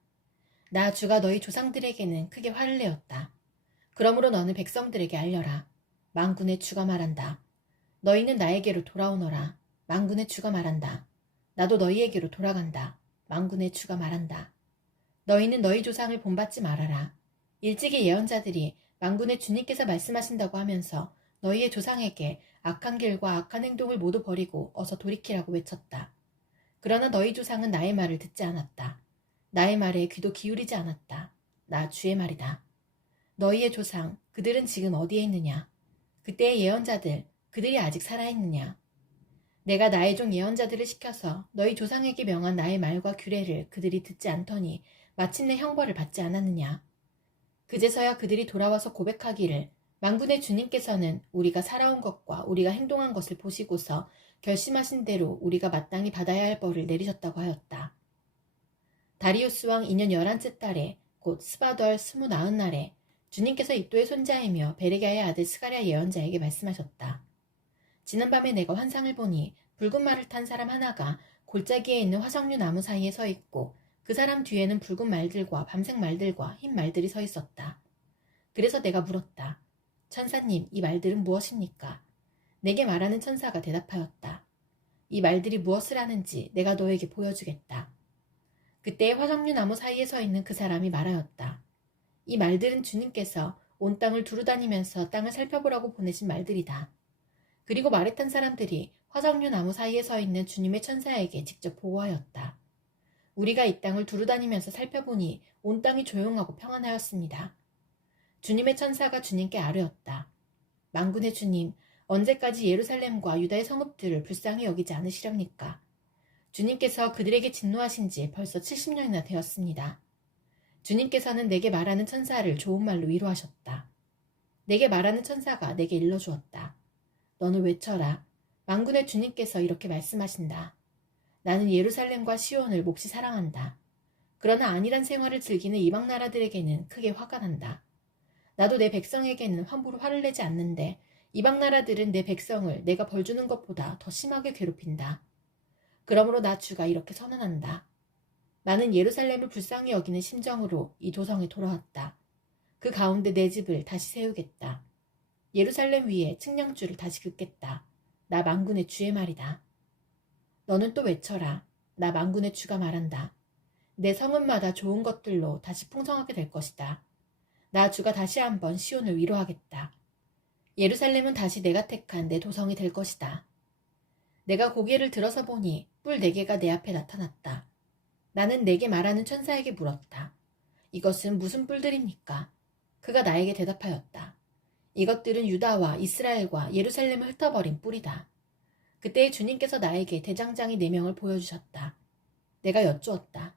나 주가 너희 조상들에게는 크게 화를 내었다. 그러므로 너는 백성들에게 알려라. 만군의 주가 말한다. 너희는 나에게로 돌아오너라. 만군의 주가 말한다. 나도 너희에게로 돌아간다. 만군의 주가 말한다. 너희는 너희 조상을 본받지 말아라. 일찍이 예언자들이 만군의 주님께서 말씀하신다고 하면서 너희의 조상에게 악한 길과 악한 행동을 모두 버리고 어서 돌이키라고 외쳤다. 그러나 너희 조상은 나의 말을 듣지 않았다. 나의 말에 귀도 기울이지 않았다. 나 주의 말이다. 너희의 조상, 그들은 지금 어디에 있느냐? 그때의 예언자들, 그들이 아직 살아있느냐? 내가 나의 종 예언자들을 시켜서 너희 조상에게 명한 나의 말과 규례를 그들이 듣지 않더니 마침내 형벌을 받지 않았느냐? 그제서야 그들이 돌아와서 고백하기를 만군의 주님께서는 우리가 살아온 것과 우리가 행동한 것을 보시고서 결심하신 대로 우리가 마땅히 받아야 할 벌을 내리셨다고 하였다. 다리우스 왕 2년 11째 달에 곧 스바덜 29날에 주님께서 이또의 손자이며 베레기야의 아들 스가랴 예언자에게 말씀하셨다. 지난밤에 내가 환상을 보니 붉은 말을 탄 사람 하나가 골짜기에 있는 화석류 나무 사이에 서 있고 그 사람 뒤에는 붉은 말들과 밤색 말들과 흰 말들이 서 있었다. 그래서 내가 물었다. 천사님, 이 말들은 무엇입니까? 내게 말하는 천사가 대답하였다. 이 말들이 무엇을 하는지 내가 너에게 보여주겠다. 그때 화석류 나무 사이에 서 있는 그 사람이 말하였다. 이 말들은 주님께서 온 땅을 두루다니면서 땅을 살펴보라고 보내신 말들이다. 그리고 말에 탄 사람들이 화석류 나무 사이에 서 있는 주님의 천사에게 직접 보고하였다. 우리가 이 땅을 두루다니면서 살펴보니 온 땅이 조용하고 평안하였습니다. 주님의 천사가 주님께 아뢰었다. 만군의 주님, 언제까지 예루살렘과 유다의 성읍들을 불쌍히 여기지 않으시렵니까? 주님께서 그들에게 진노하신 지 벌써 70년이나 되었습니다. 주님께서는 내게 말하는 천사를 좋은 말로 위로하셨다. 내게 말하는 천사가 내게 일러주었다. 너는 외쳐라. 만군의 주님께서 이렇게 말씀하신다. 나는 예루살렘과 시온을 몹시 사랑한다. 그러나 안일한 생활을 즐기는 이방 나라들에게는 크게 화가 난다. 나도 내 백성에게는 함부로 화를 내지 않는데 이방 나라들은 내 백성을 내가 벌 주는 것보다 더 심하게 괴롭힌다. 그러므로 나 주가 이렇게 선언한다. 나는 예루살렘을 불쌍히 여기는 심정으로 이 도성에 돌아왔다. 그 가운데 내 집을 다시 세우겠다. 예루살렘 위에 측량줄을 다시 긋겠다. 나 만군의 주의 말이다. 너는 또 외쳐라. 나 만군의 주가 말한다. 내 성읍마다 좋은 것들로 다시 풍성하게 될 것이다. 나 주가 다시 한번 시온을 위로하겠다. 예루살렘은 다시 내가 택한 내 도성이 될 것이다. 내가 고개를 들어서 보니 뿔 4개가 내 앞에 나타났다. 나는 내게 말하는 천사에게 물었다. 이것은 무슨 뿔들입니까? 그가 나에게 대답하였다. 이것들은 유다와 이스라엘과 예루살렘을 흩어버린 뿔이다. 그때 주님께서 나에게 대장장이 4명을 보여주셨다. 내가 여쭈었다.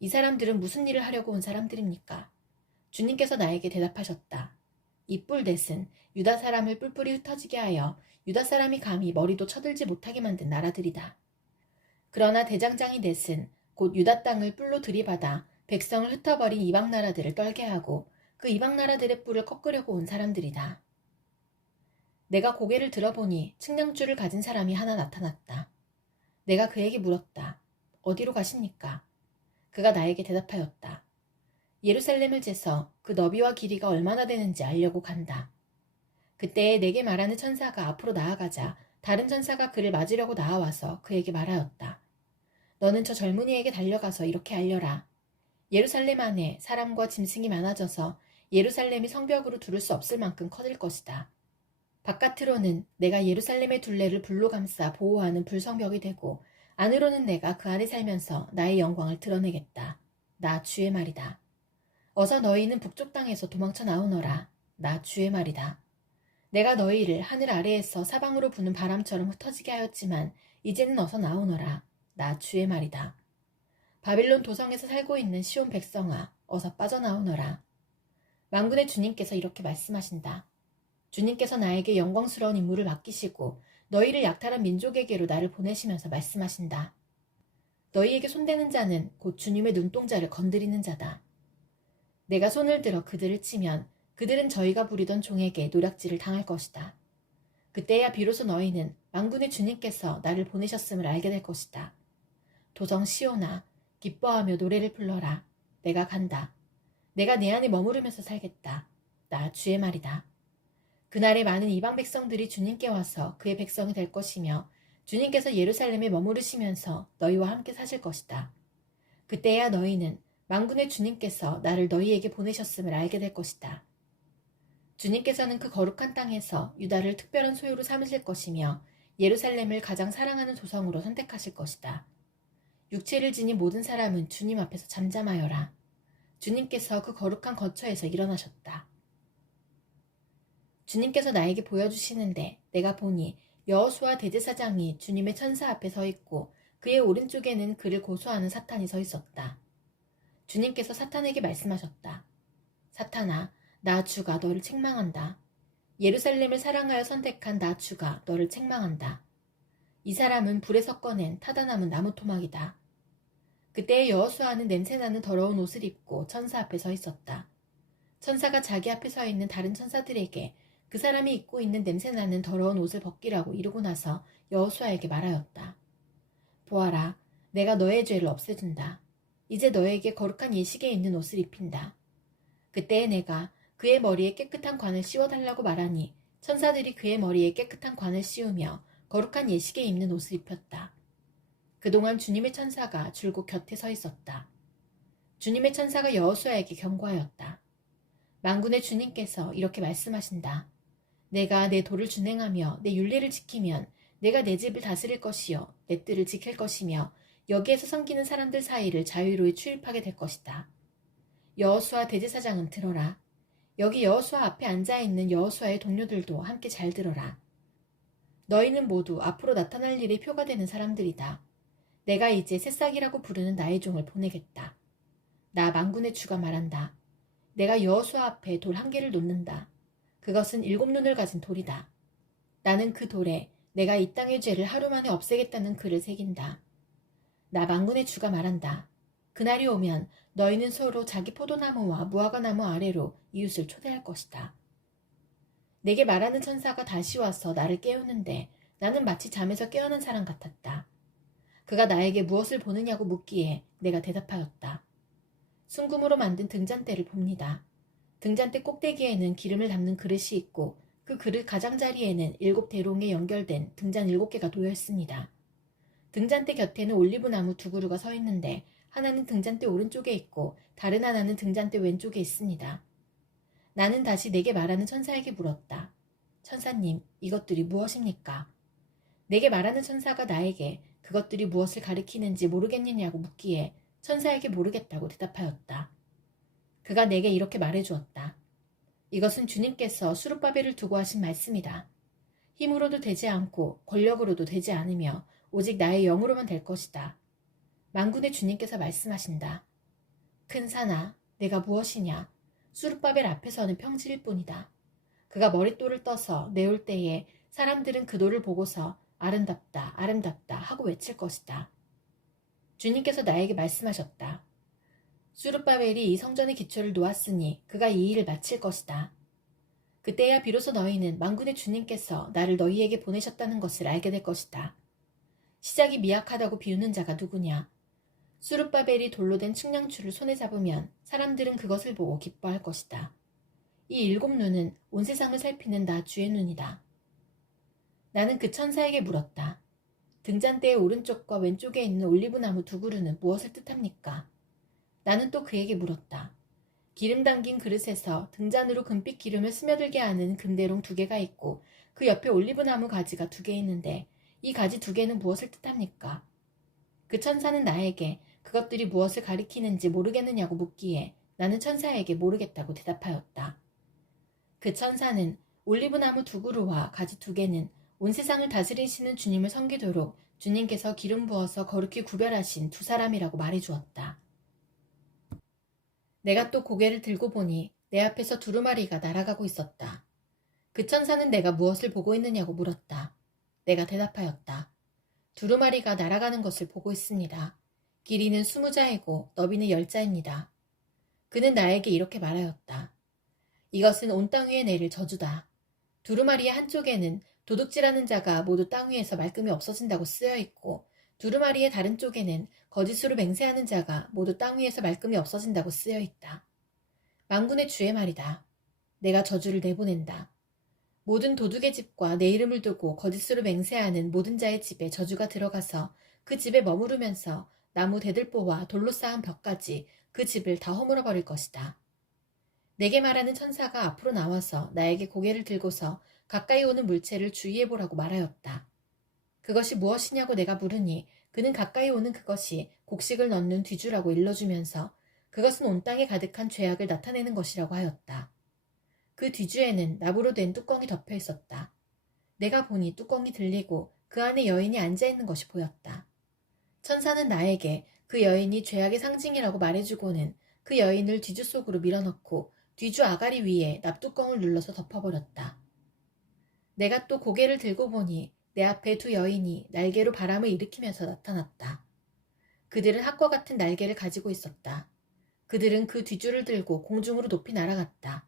이 사람들은 무슨 일을 하려고 온 사람들입니까? 주님께서 나에게 대답하셨다. 이 뿔 넷은 유다 사람을 뿔뿔이 흩어지게 하여 유다 사람이 감히 머리도 쳐들지 못하게 만든 나라들이다. 그러나 대장장이 넷은 곧 유다 땅을 뿔로 들이받아 백성을 흩어버린 이방 나라들을 떨게 하고 그 이방 나라들의 뿔을 꺾으려고 온 사람들이다. 내가 고개를 들어보니 측량줄을 가진 사람이 하나 나타났다. 내가 그에게 물었다. 어디로 가십니까? 그가 나에게 대답하였다. 예루살렘을 재서 그 너비와 길이가 얼마나 되는지 알려고 간다. 그때 내게 말하는 천사가 앞으로 나아가자 다른 천사가 그를 맞으려고 나아와서 그에게 말하였다. 너는 저 젊은이에게 달려가서 이렇게 알려라. 예루살렘 안에 사람과 짐승이 많아져서 예루살렘이 성벽으로 두를 수 없을 만큼 커질 것이다. 바깥으로는 내가 예루살렘의 둘레를 불로 감싸 보호하는 불성벽이 되고 안으로는 내가 그 안에 살면서 나의 영광을 드러내겠다. 나 주의 말이다. 어서 너희는 북쪽 땅에서 도망쳐 나오너라. 나 주의 말이다. 내가 너희를 하늘 아래에서 사방으로 부는 바람처럼 흩어지게 하였지만 이제는 어서 나오너라. 나 주의 말이다. 바빌론 도성에서 살고 있는 시온 백성아, 어서 빠져나오너라. 만군의 주님께서 이렇게 말씀하신다. 주님께서 나에게 영광스러운 임무를 맡기시고 너희를 약탈한 민족에게로 나를 보내시면서 말씀하신다. 너희에게 손대는 자는 곧 주님의 눈동자를 건드리는 자다. 내가 손을 들어 그들을 치면 그들은 저희가 부리던 종에게 노략질을 당할 것이다. 그때야 비로소 너희는 만군의 주님께서 나를 보내셨음을 알게 될 것이다. 도성 시온아, 기뻐하며 노래를 불러라. 내가 간다. 내가 내 안에 머무르면서 살겠다. 나 주의 말이다. 그날에 많은 이방 백성들이 주님께 와서 그의 백성이 될 것이며 주님께서 예루살렘에 머무르시면서 너희와 함께 사실 것이다. 그때야 너희는 만군의 주님께서 나를 너희에게 보내셨음을 알게 될 것이다. 주님께서는 그 거룩한 땅에서 유다를 특별한 소유로 삼으실 것이며 예루살렘을 가장 사랑하는 조성으로 선택하실 것이다. 육체를 지닌 모든 사람은 주님 앞에서 잠잠하여라. 주님께서 그 거룩한 거처에서 일어나셨다. 주님께서 나에게 보여주시는데 내가 보니 여호수아 대제사장이 주님의 천사 앞에 서 있고 그의 오른쪽에는 그를 고소하는 사탄이 서 있었다. 주님께서 사탄에게 말씀하셨다. 사탄아, 나 주가 너를 책망한다. 예루살렘을 사랑하여 선택한 나 주가 너를 책망한다. 이 사람은 불에서 꺼낸 타다 남은 나무 토막이다. 그때 여호수아는 냄새나는 더러운 옷을 입고 천사 앞에 서 있었다. 천사가 자기 앞에 서 있는 다른 천사들에게 그 사람이 입고 있는 냄새나는 더러운 옷을 벗기라고 이르고 나서 여호수아에게 말하였다. 보아라, 내가 너의 죄를 없애준다. 이제 너에게 거룩한 예식에 있는 옷을 입힌다. 그때에 내가 그의 머리에 깨끗한 관을 씌워달라고 말하니 천사들이 그의 머리에 깨끗한 관을 씌우며 거룩한 예식에 입는 옷을 입혔다. 그동안 주님의 천사가 줄곧 곁에 서 있었다. 주님의 천사가 여호수아에게 경고하였다. 만군의 주님께서 이렇게 말씀하신다. 내가 내 도를 준행하며 내 율례를 지키면 내가 내 집을 다스릴 것이요 내 뜰을 지킬 것이며 여기에서 섬기는 사람들 사이를 자유로이 출입하게 될 것이다. 여호수아 대제사장은 들어라. 여기 여호수아 앞에 앉아있는 여호수아의 동료들도 함께 잘 들어라. 너희는 모두 앞으로 나타날 일의 표가 되는 사람들이다. 내가 이제 새싹이라고 부르는 나의 종을 보내겠다. 나 만군의 주가 말한다. 내가 여호수아 앞에 돌 1개를 놓는다. 그것은 7눈을 가진 돌이다. 나는 그 돌에 내가 이 땅의 죄를 하루 만에 없애겠다는 글을 새긴다. 나 만군의 주가 말한다. 그날이 오면 너희는 서로 자기 포도나무와 무화과나무 아래로 이웃을 초대할 것이다. 내게 말하는 천사가 다시 와서 나를 깨우는데 나는 마치 잠에서 깨어난 사람 같았다. 그가 나에게 무엇을 보느냐고 묻기에 내가 대답하였다. 순금으로 만든 등잔대를 봅니다. 등잔대 꼭대기에는 기름을 담는 그릇이 있고 그 그릇 가장자리에는 7대롱에 연결된 등잔 7개가 놓여 있습니다. 등잔대 곁에는 올리브나무 2그루가 서 있는데 하나는 등잔대 오른쪽에 있고 다른 하나는 등잔대 왼쪽에 있습니다. 나는 다시 내게 말하는 천사에게 물었다. 천사님, 이것들이 무엇입니까? 내게 말하는 천사가 나에게 그것들이 무엇을 가리키는지 모르겠느냐고 묻기에 천사에게 모르겠다고 대답하였다. 그가 내게 이렇게 말해주었다. 이것은 주님께서 수룹바벨을 두고 하신 말씀이다. 힘으로도 되지 않고 권력으로도 되지 않으며 오직 나의 영으로만 될 것이다. 만군의 주님께서 말씀하신다. 큰 산아, 내가 무엇이냐? 수룹바벨 앞에서는 평지일 뿐이다. 그가 머릿돌을 떠서 내올 때에 사람들은 그 돌을 보고서 아름답다, 아름답다 하고 외칠 것이다. 주님께서 나에게 말씀하셨다. 수룹바벨이 이 성전의 기초를 놓았으니 그가 이 일을 마칠 것이다. 그때야 비로소 너희는 만군의 주님께서 나를 너희에게 보내셨다는 것을 알게 될 것이다. 시작이 미약하다고 비우는 자가 누구냐? 수룹바벨이 돌로 된 측량추를 손에 잡으면 사람들은 그것을 보고 기뻐할 것이다. 이 7눈은 온 세상을 살피는 나 주의 눈이다. 나는 그 천사에게 물었다. 등잔대의 오른쪽과 왼쪽에 있는 올리브나무 2그루는 무엇을 뜻합니까? 나는 또 그에게 물었다. 기름 담긴 그릇에서 등잔으로 금빛 기름을 스며들게 하는 금대롱 2개가 있고 그 옆에 올리브나무 가지가 2개 있는데 이 가지 2개는 무엇을 뜻합니까? 그 천사는 나에게 그것들이 무엇을 가리키는지 모르겠느냐고 묻기에 나는 천사에게 모르겠다고 대답하였다. 그 천사는 올리브나무 2그루와 가지 2개는 온 세상을 다스리시는 주님을 섬기도록 주님께서 기름 부어서 거룩히 구별하신 2사람이라고 말해주었다. 내가 또 고개를 들고 보니 내 앞에서 두루마리가 날아가고 있었다. 그 천사는 내가 무엇을 보고 있느냐고 물었다. 내가 대답하였다. 두루마리가 날아가는 것을 보고 있습니다. 길이는 20자이고 너비는 10자입니다. 그는 나에게 이렇게 말하였다. 이것은 온 땅 위에 내릴 저주다. 두루마리의 한쪽에는 도둑질하는 자가 모두 땅 위에서 말끔히 없어진다고 쓰여 있고 두루마리의 다른 쪽에는 거짓으로 맹세하는 자가 모두 땅 위에서 말끔히 없어진다고 쓰여 있다. 만군의 주의 말이다. 내가 저주를 내보낸다. 모든 도둑의 집과 내 이름을 두고 거짓으로 맹세하는 모든 자의 집에 저주가 들어가서 그 집에 머무르면서 나무 대들보와 돌로 쌓은 벽까지 그 집을 다 허물어 버릴 것이다. 내게 말하는 천사가 앞으로 나와서 나에게 고개를 들고서 가까이 오는 물체를 주의해보라고 말하였다. 그것이 무엇이냐고 내가 물으니 그는 가까이 오는 그것이 곡식을 넣는 뒤주라고 일러주면서 그것은 온 땅에 가득한 죄악을 나타내는 것이라고 하였다. 그 뒤주에는 나무로 된 뚜껑이 덮여 있었다. 내가 보니 뚜껑이 들리고 그 안에 여인이 앉아있는 것이 보였다. 천사는 나에게 그 여인이 죄악의 상징이라고 말해주고는 그 여인을 뒤주 속으로 밀어넣고 뒤주 아가리 위에 납뚜껑을 눌러서 덮어버렸다. 내가 또 고개를 들고 보니 내 앞에 2 여인이 날개로 바람을 일으키면서 나타났다. 그들은 학과 같은 날개를 가지고 있었다. 그들은 그 뒤줄을 들고 공중으로 높이 날아갔다.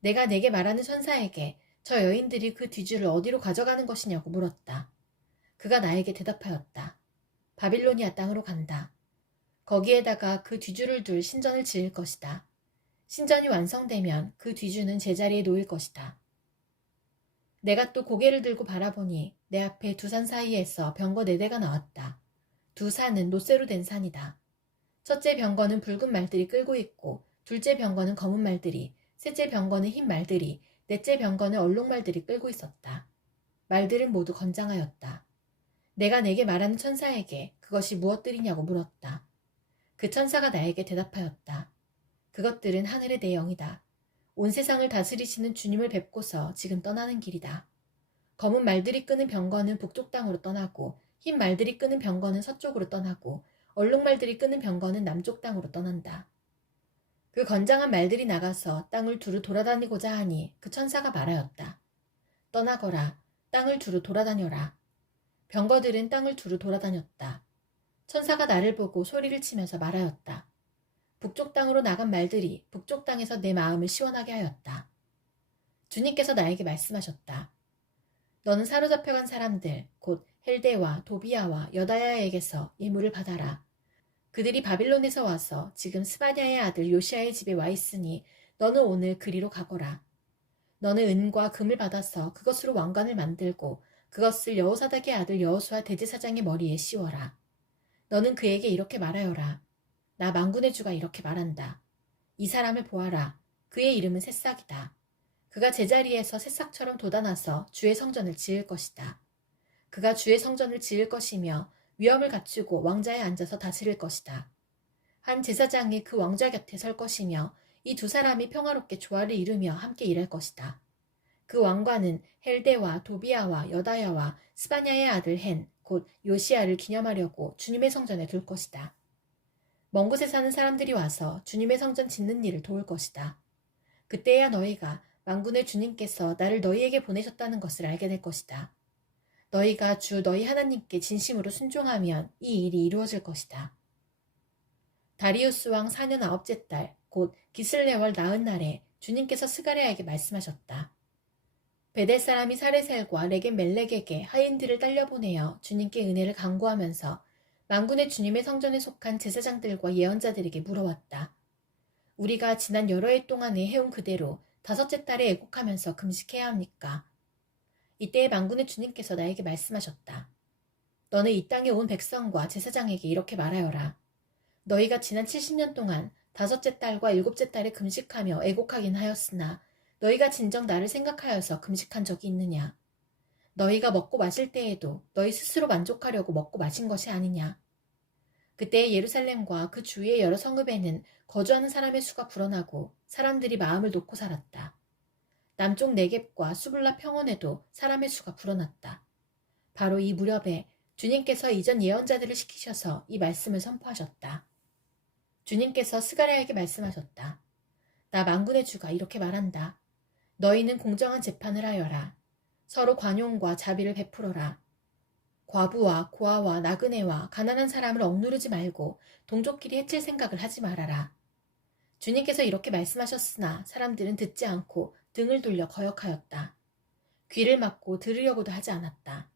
내가 내게 말하는 천사에게 저 여인들이 그 뒤줄을 어디로 가져가는 것이냐고 물었다. 그가 나에게 대답하였다. 바빌로니아 땅으로 간다. 거기에다가 그 뒤줄을 둘 신전을 지을 것이다. 신전이 완성되면 그 뒤주는 제자리에 놓일 것이다. 내가 또 고개를 들고 바라보니 내 앞에 2산 사이에서 병거 4대가 나왔다. 2 산은 놋쇠로 된 산이다. 첫째 병거는 붉은 말들이 끌고 있고 둘째 병거는 검은 말들이, 셋째 병거는 흰 말들이, 넷째 병거는 얼룩말들이 끌고 있었다. 말들은 모두 건장하였다. 내가 내게 말하는 천사에게 그것이 무엇들이냐고 물었다. 그 천사가 나에게 대답하였다. 그것들은 하늘의 내 영이다. 온 세상을 다스리시는 주님을 뵙고서 지금 떠나는 길이다. 검은 말들이 끄는 병거는 북쪽 땅으로 떠나고 흰 말들이 끄는 병거는 서쪽으로 떠나고 얼룩말들이 끄는 병거는 남쪽 땅으로 떠난다. 그 건장한 말들이 나가서 땅을 두루 돌아다니고자 하니 그 천사가 말하였다. 떠나거라. 땅을 두루 돌아다녀라. 병거들은 땅을 두루 돌아다녔다. 천사가 나를 보고 소리를 치면서 말하였다. 북쪽 땅으로 나간 말들이 북쪽 땅에서 내 마음을 시원하게 하였다. 주님께서 나에게 말씀하셨다. 너는 사로잡혀간 사람들, 곧 헬데와 도비아와 여다야에게서 예물을 받아라. 그들이 바빌론에서 와서 지금 스바냐의 아들 요시아의 집에 와 있으니 너는 오늘 그리로 가거라. 너는 은과 금을 받아서 그것으로 왕관을 만들고 그것을 여호사닥의 아들 여호수아 대제사장의 머리에 씌워라. 너는 그에게 이렇게 말하여라. 나 만군의 주가 이렇게 말한다. 이 사람을 보아라. 그의 이름은 새싹이다. 그가 제자리에서 새싹처럼 돋아나서 주의 성전을 지을 것이다. 그가 주의 성전을 지을 것이며 위엄을 갖추고 왕자에 앉아서 다스릴 것이다. 한 제사장이 그 왕자 곁에 설 것이며 이 두 사람이 평화롭게 조화를 이루며 함께 일할 것이다. 그 왕관은 헬데와 도비아와 여다야와 스바냐의 아들 헨, 곧 요시아를 기념하려고 주님의 성전에 둘 것이다. 먼 곳에 사는 사람들이 와서 주님의 성전 짓는 일을 도울 것이다. 그때야 너희가 만군의 주님께서 나를 너희에게 보내셨다는 것을 알게 될 것이다. 너희가 주 너희 하나님께 진심으로 순종하면 이 일이 이루어질 것이다. 다리우스 왕 4년 9째 달, 곧 기슬레월 나은 날에 주님께서 스가랴에게 말씀하셨다. 베델 사람이 사레셀과 레겜 멜렉에게 하인들을 딸려보내어 주님께 은혜를 간구하면서 만군의 주님의 성전에 속한 제사장들과 예언자들에게 물어왔다. 우리가 지난 여러 해 동안에 해온 그대로 5째 달에 애곡하면서 금식해야 합니까? 이때에 만군의 주님께서 나에게 말씀하셨다. 너는 이 땅에 온 백성과 제사장에게 이렇게 말하여라. 너희가 지난 70년 동안 5째 달과 7째 달에 금식하며 애곡하긴 하였으나 너희가 진정 나를 생각하여서 금식한 적이 있느냐? 너희가 먹고 마실 때에도 너희 스스로 만족하려고 먹고 마신 것이 아니냐? 그때 예루살렘과 그 주위의 여러 성읍에는 거주하는 사람의 수가 불어나고 사람들이 마음을 놓고 살았다. 남쪽 네겝과 수블라 평원에도 사람의 수가 불어났다. 바로 이 무렵에 주님께서 이전 예언자들을 시키셔서 이 말씀을 선포하셨다. 주님께서 스가랴에게 말씀하셨다. 나 만군의 주가 이렇게 말한다. 너희는 공정한 재판을 하여라. 서로 관용과 자비를 베풀어라. 과부와 고아와 나그네와 가난한 사람을 억누르지 말고 동족끼리 해칠 생각을 하지 말아라. 주님께서 이렇게 말씀하셨으나 사람들은 듣지 않고 등을 돌려 거역하였다. 귀를 막고 들으려고도 하지 않았다.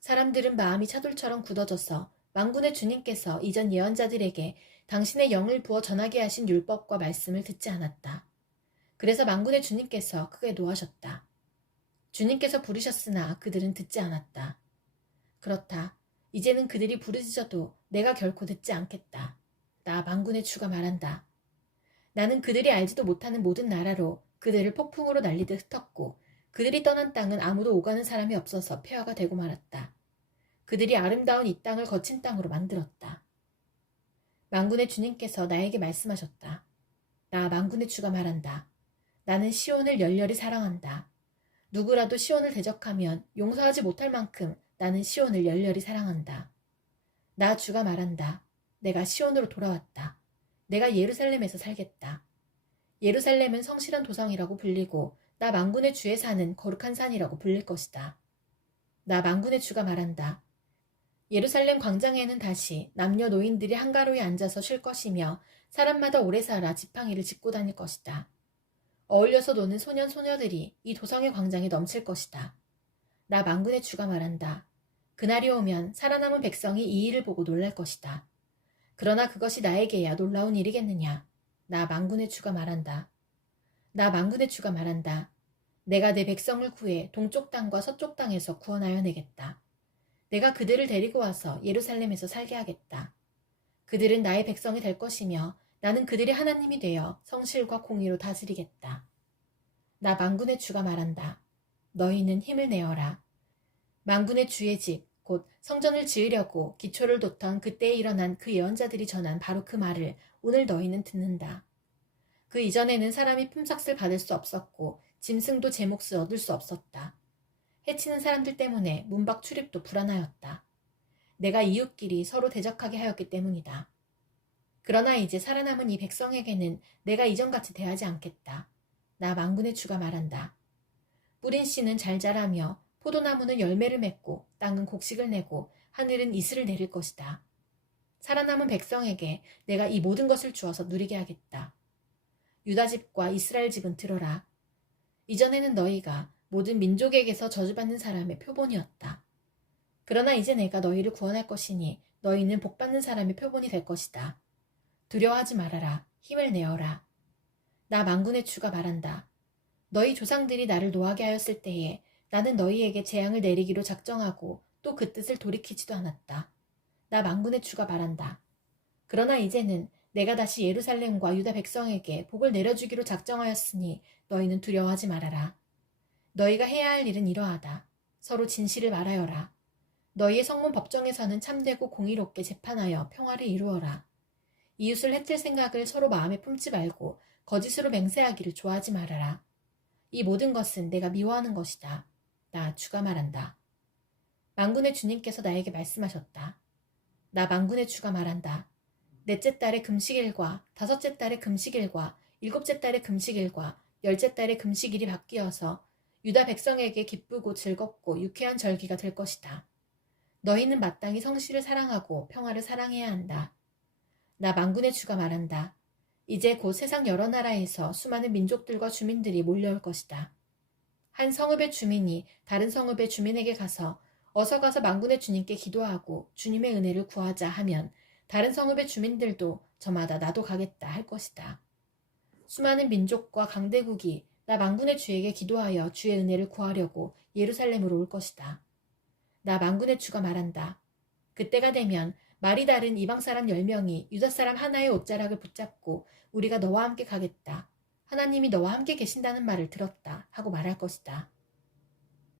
사람들은 마음이 차돌처럼 굳어져서 만군의 주님께서 이전 예언자들에게 당신의 영을 부어 전하게 하신 율법과 말씀을 듣지 않았다. 그래서 만군의 주님께서 크게 노하셨다. 주님께서 부르셨으나 그들은 듣지 않았다. 그렇다. 이제는 그들이 부르짖어도 내가 결코 듣지 않겠다. 나 만군의 주가 말한다. 나는 그들이 알지도 못하는 모든 나라로 그들을 폭풍으로 날리듯 흩었고 그들이 떠난 땅은 아무도 오가는 사람이 없어서 폐허가 되고 말았다. 그들이 아름다운 이 땅을 거친 땅으로 만들었다. 만군의 주님께서 나에게 말씀하셨다. 나 만군의 주가 말한다. 나는 시온을 열렬히 사랑한다. 누구라도 시온을 대적하면 용서하지 못할 만큼 나는 시온을 열렬히 사랑한다. 나 주가 말한다. 내가 시온으로 돌아왔다. 내가 예루살렘에서 살겠다. 예루살렘은 성실한 도성이라고 불리고 나 만군의 주의 산은 거룩한 산이라고 불릴 것이다. 나 만군의 주가 말한다. 예루살렘 광장에는 다시 남녀 노인들이 한가로이 앉아서 쉴 것이며 사람마다 오래 살아 지팡이를 짚고 다닐 것이다. 어울려서 노는 소년 소녀들이 이 도성의 광장에 넘칠 것이다. 나 만군의 주가 말한다. 그날이 오면 살아남은 백성이 이 일을 보고 놀랄 것이다. 그러나 그것이 나에게야 놀라운 일이겠느냐. 나 만군의 주가 말한다. 나 만군의 주가 말한다. 내가 내 백성을 구해 동쪽 땅과 서쪽 땅에서 구원하여 내겠다. 내가 그들을 데리고 와서 예루살렘에서 살게 하겠다. 그들은 나의 백성이 될 것이며 나는 그들의 하나님이 되어 성실과 공의로 다스리겠다. 나 만군의 주가 말한다. 너희는 힘을 내어라. 만군의 주의 집, 곧 성전을 지으려고 기초를 뒀던 그때에 일어난 그 예언자들이 전한 바로 그 말을 오늘 너희는 듣는다. 그 이전에는 사람이 품삯을 받을 수 없었고 짐승도 제 몫을 얻을 수 없었다. 해치는 사람들 때문에 문 밖 출입도 불안하였다. 내가 이웃끼리 서로 대적하게 하였기 때문이다. 그러나 이제 살아남은 이 백성에게는 내가 이전같이 대하지 않겠다. 나 만군의 주가 말한다. 뿌린 씨는 잘 자라며 포도나무는 열매를 맺고 땅은 곡식을 내고 하늘은 이슬을 내릴 것이다. 살아남은 백성에게 내가 이 모든 것을 주어서 누리게 하겠다. 유다 집과 이스라엘 집은 들어라. 이전에는 너희가 모든 민족에게서 저주받는 사람의 표본이었다. 그러나 이제 내가 너희를 구원할 것이니 너희는 복받는 사람의 표본이 될 것이다. 두려워하지 말아라. 힘을 내어라. 나 만군의 주가 말한다. 너희 조상들이 나를 노하게 하였을 때에 나는 너희에게 재앙을 내리기로 작정하고 또 그 뜻을 돌이키지도 않았다. 나 만군의 주가 말한다. 그러나 이제는 내가 다시 예루살렘과 유다 백성에게 복을 내려주기로 작정하였으니 너희는 두려워하지 말아라. 너희가 해야 할 일은 이러하다. 서로 진실을 말하여라. 너희의 성문 법정에서는 참되고 공의롭게 재판하여 평화를 이루어라. 이웃을 해칠 생각을 서로 마음에 품지 말고 거짓으로 맹세하기를 좋아하지 말아라. 이 모든 것은 내가 미워하는 것이다. 나 주가 말한다. 만군의 주님께서 나에게 말씀하셨다. 나 만군의 주가 말한다. 넷째 달의 금식일과 다섯째 달의 금식일과 일곱째 달의 금식일과 열째 달의 금식일이 바뀌어서 유다 백성에게 기쁘고 즐겁고 유쾌한 절기가 될 것이다. 너희는 마땅히 성실을 사랑하고 평화를 사랑해야 한다. 나 만군의 주가 말한다. 이제 곧 세상 여러 나라에서 수많은 민족들과 주민들이 몰려올 것이다. 한 성읍의 주민이 다른 성읍의 주민에게 가서 어서 가서 만군의 주님께 기도하고 주님의 은혜를 구하자 하면 다른 성읍의 주민들도 저마다 나도 가겠다 할 것이다. 수많은 민족과 강대국이 나 만군의 주에게 기도하여 주의 은혜를 구하려고 예루살렘으로 올 것이다. 나 만군의 주가 말한다. 그때가 되면 말이 다른 이방 사람 10명이 유다 사람 하나의 옷자락을 붙잡고 우리가 너와 함께 가겠다. 하나님이 너와 함께 계신다는 말을 들었다 하고 말할 것이다.